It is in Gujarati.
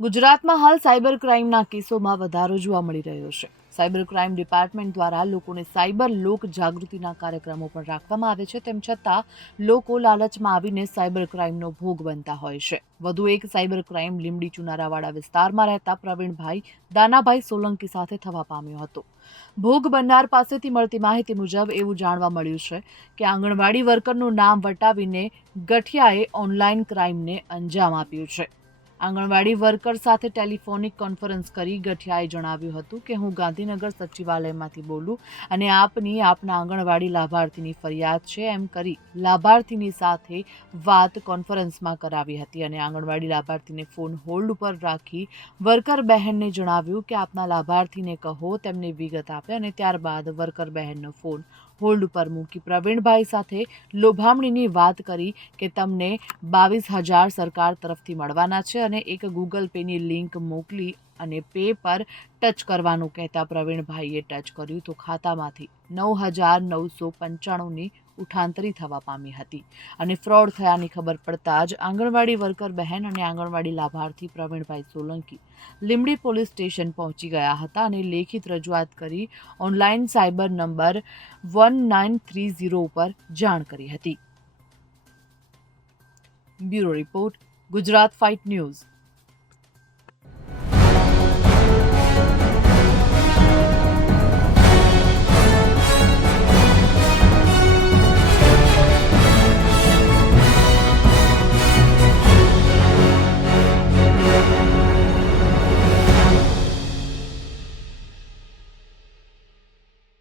ગુજરાતમાં હાલ સાયબર ક્રાઇમના કેસોમાં વધારો જોવા મળી રહ્યો છે. સાયબર ક્રાઇમ ડિપાર્ટમેન્ટ દ્વારા લોકોને સાયબર લોક જાગૃતિના કાર્યક્રમો પણ રાખવામાં આવે છે, તેમ છતાં લોકો લાલચમાં આવીને સાયબર ક્રાઇમનો ભોગ બનતા હોય છે. વધુ એક સાયબર ક્રાઇમ લીમડી ચુનારાવાડા વિસ્તારમાં રહેતા પ્રવીણભાઈ દાનાભાઈ સોલંકી સાથે થવા પામ્યો હતો. ભોગ બનનાર પાસેથી મળતી માહિતી મુજબ એવું જાણવા મળ્યું છે કે આંગણવાડી વર્કરનું નામ વટાવીને ગઠિયાએ ઓનલાઈન ક્રાઇમને અંજામ આપ્યું છે. આંગણવાડી વર્કર સાથે ટેલિફોનિક કોન્ફરન્સ કરી ગઠિયાએ જણાવ્યું હતું કે, હું ગાંધીનગર સચિવાલયમાંથી બોલું અને આપની, આપના આંગણવાડી લાભાર્થીની ફરિયાદ છે. એમ કરી લાભાર્થીની સાથે વાત કોન્ફરન્સમાં કરાવી હતી અને આંગણવાડી લાભાર્થીને ફોન હોલ્ડ ઉપર રાખી વર્કર બહેનને જણાવ્યું કે, આપના લાભાર્થીને કહો, તેમને વિગત આપે અને ત્યારબાદ વર્કર બહેનનો ફોન હોલ્ડ ઉપર મૂકી પ્રવીણભાઈ સાથે લોભામણીની વાત કરી કે તમને બાવીસ હજાર સરકાર તરફથી મળવાના છે અને એક ગૂગલ પેની લિંક મોકલી અને પે પર ટચ કરવાનું કહેતા પ્રવીણભાઈએ ટચ કર્યું તો ખાતામાંથી નવ હજાર નવસો પંચાણુંની ઉઠાંતરી થવા પામી હતી. અને ફ્રોડ થયાની ખબર પડતા જ આંગણવાડી વર્કર બહેન અને આંગણવાડી લાભાર્થી પ્રવીણભાઈ સોલંકી લીમડી પોલીસ સ્ટેશન પહોંચી ગયા હતા અને લેખિત રજૂઆત કરી online cyber number one nine three zero ઉપર જાણ કરી હતી. Bureau report, Gujarat fight news.